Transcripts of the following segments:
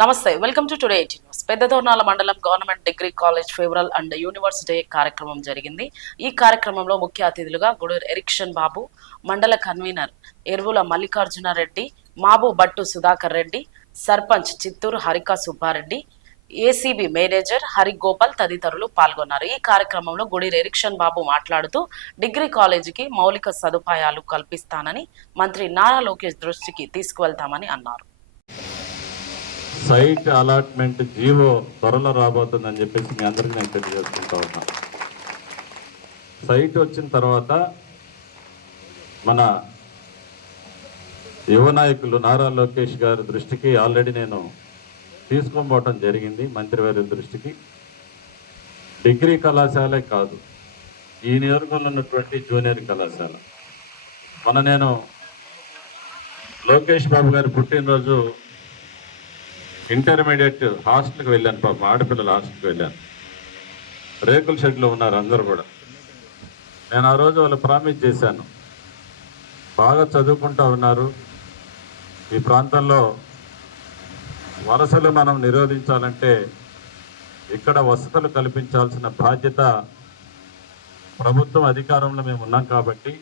నమస్తే welcome to today eighty news. Peddadornala మండలం government degree college farewell and universe day కార్యక్రమం జరిగింది. ఈ కార్యక్రమంలో ముఖ్య అతిథులుగా గుడూరు ఎరిక్షన్ బాబు మండల convener Eruvula Mallikarjuna Reddy Mabu Battu Sudhakar Reddy sarpanch Chittoor Harika Subbareddy ACB manager Harigopal తదితరులు పాల్గొన్నారు. ఈ కార్యక్రమంలో గుడి ఎరిక్షన్ బాబు మాట్లాడుతూ డిగ్రీ కాలేజీకి మౌలిక సదుపాయాలు కల్పిస్తానని మంత్రి నారా లోకేష్ దృష్టికి తీసుకువెళ్తామని అన్నారు. సైట్ అలాట్మెంట్ జీవో త్వరలో రాబోతుందని చెప్పేసి మీ అందరికీ నేను తెలియజేసుకుంటా ఉన్నా. సైట్ వచ్చిన తర్వాత మన యువ నాయకులు నారా లోకేష్ గారి దృష్టికి ఆల్రెడీ నేను తీసుకొని పోవటం జరిగింది మంత్రివారి దృష్టికి. డిగ్రీ కళాశాలే కాదు ఈ నియోజకవర్గంలో ఉన్నటువంటి జూనియర్ కళాశాల. మన నేను లోకేష్ బాబు గారి పుట్టినరోజు ఇంటర్మీడియట్ హాస్టల్కి వెళ్ళాను పాపం ఆడపిల్లల హాస్టల్కి వెళ్ళాను. రేకుల షెడ్లో ఉన్నారు అందరు కూడా. నేను ఆ రోజు వాళ్ళు ప్రామిస్ చేశాను. బాగా చదువుకుంటూ ఉన్నారు. ఈ ప్రాంతంలో వలసలు మనం నిరోధించాలంటే ఇక్కడ వసతులు కల్పించాల్సిన బాధ్యత ప్రభుత్వం అధికారంలో మేము ఉన్నాం కాబట్టి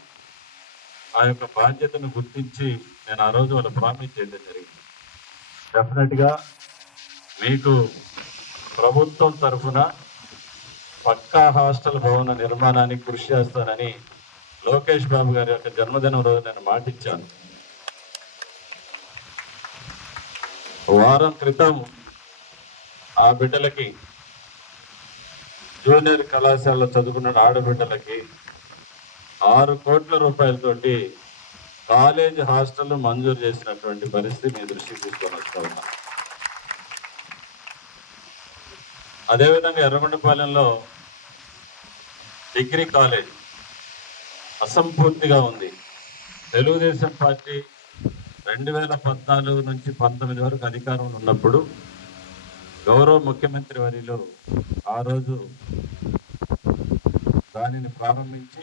ఆ యొక్క బాధ్యతను గుర్తించి నేను ఆ రోజు వాళ్ళు ప్రామిస్ చేయడం జరిగింది. డెఫినెట్గా మీకు ప్రభుత్వం తరఫున పక్కా హాస్టల్ భవన నిర్మాణానికి కృషి చేస్తానని లోకేష్ బాబు గారి యొక్క జన్మదినం రోజు నేను మాటిచ్చాను. వారం క్రితం ఆ బిడ్డలకి జూనియర్ కళాశాలలో చదువుకున్న ఆడబిడ్డలకి ఆరు కోట్ల రూపాయలతోటి కాలేజ్ హాస్టల్ మంజూరు చేసినటువంటి పరిస్థితి మీ దృష్టికి తీసుకొని వస్తూ ఉన్నా. అదేవిధంగా ఎర్రగొండపాలెంలో డిగ్రీ కాలేజ్ అసంపూర్తిగా ఉంది. తెలుగుదేశం పార్టీ రెండు వేల పద్నాలుగు నుంచి పంతొమ్మిది వరకు అధికారంలో ఉన్నప్పుడు గౌరవ ముఖ్యమంత్రి వరిలో ఆ రోజు దానిని ప్రారంభించి